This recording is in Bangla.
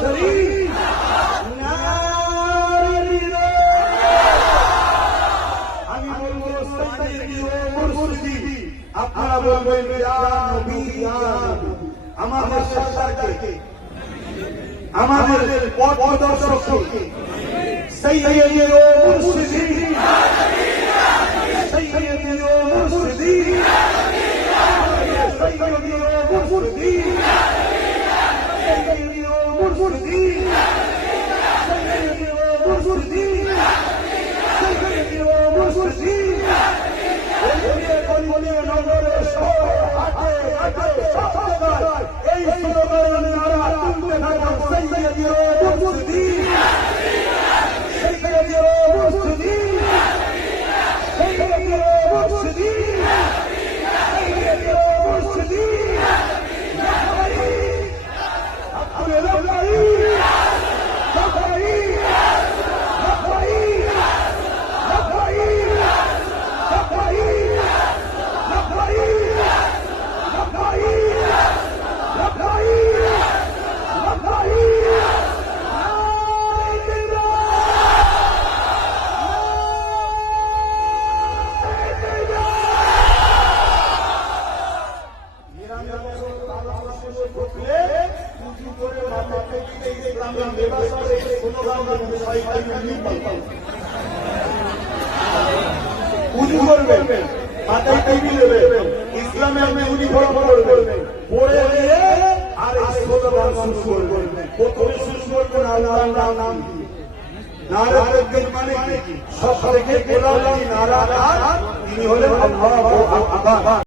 শরীফ আমি বলবো সাইয়েদি ও মুর্শিদি, আপনারা বলবেন ইয়া নবী ইয়া নবী। আমাদের সরকারকে, আমাদের পথ প্রদর্শককে সাইয়েদি ও মুর্শিদি, সাইয়েদি ও মুর্শিদি, সাইয়েদি ও মুর্শিদি, সাইয়েদি ও মুর্শিদি, সাইয়েদি ও মুর্শিদি, সাইয়েদি ও মুর্শিদি। নগরের শহরে হাটে হাটে সব জায়গায় এই স্লোগান নারা তুলতে থাকো, সাইয়েদি ও মুর্শিদি, সাইয়েদি ও মুর্শিদি, সাইয়েদি ও মুর্শিদি, সাইয়েদি ও মুর্শিদি। আপনি লবলাই লবলাই লবলাই লবলাই লবলাই উজু করবেন, মাথায় টুপি নেবেন, ইসলামে আপনি ইউনিফর্ম করবেন, পরে দিয়ে আর এই স্লোগান শুরু করবেন। প্রথমে শুরু করবেন আল্লাহর নাম দিয়ে। নারা তাকবীর মানে কি? সব থেকে বড় নারা তিনি হলেন আল্লাহু আকবার।